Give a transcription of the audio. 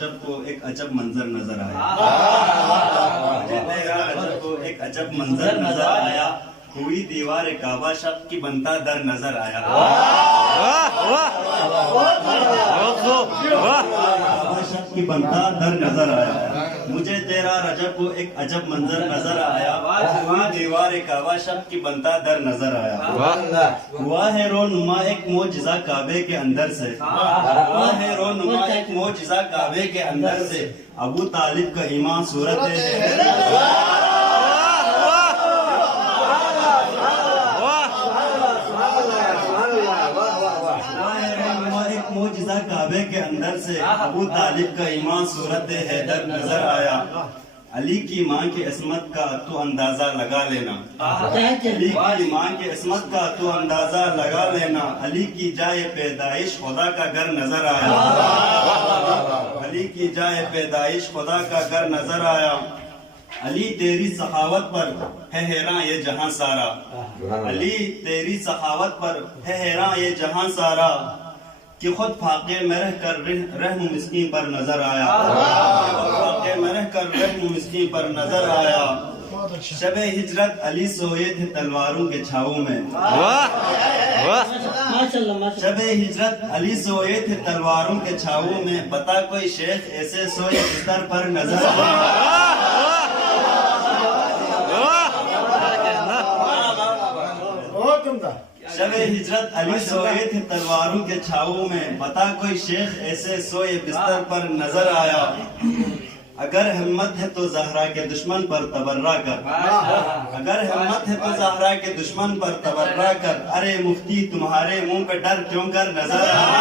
रजब को एक अजब मंजर नजर आया। मुझे तेरा रजब को एक अजब मंजर नजर आया। हुई दीवार काबा शब की बनता दर नजर आया। काबा शब की बनता दर नजर आया। मुझे तेरा रजब को एक अजब मंजर नजर आया। हुई दीवार काबा शब की बनता दर नजर आया। हुआ है रोनुमा एक मोजिज़ा काबे के अंदर से। हुआ है रोनुमा एक मोजिज़ा काबे के अंदर से। अबू तालिब का ईमान सूरत है। मोजिज़ा काबे के अंदर से अबू तालिब का ईमान सूरत हैदर नजर आया। अली की माँ की इसमत का तो अंदाजा लगा लेना। अली की माँ की इसमत का तो अंदाजा लगा लेना। अली की जाए पैदाइश खुदा का घर नजर आया। अली की जाए पैदाइश खुदा का घर नजर आया। अली तेरी सखावत पर है हैरान ये जहां सारा। अली तेरी सखावत पर है हैरान ये जहां सारा। कि खुद फाके में रह कर रहम मिस्कीन पर नजर आया। फाके में रह कर रहम मिस्कीन पर नजर आया। शबे हिजरत अली सोए थे तलवारों के छावों में। शबे हिजरत अली सोए थे तलवारों के छावों में। बता कोई शेख ऐसे सोए बिस्तर पर नजर आया। शबे हिजरत अली सोए थे तलवारों के छावों में। बता कोई शेख ऐसे सोए बिस्तर पर नजर आया। अगर हिम्मत है तो ज़हरा के दुश्मन पर तबर्रा कर। अगर हिम्मत है तो ज़हरा के दुश्मन पर तबर्रा कर। अरे मुफ्ती तुम्हारे मुंह पे डर क्यों कर नजर आया।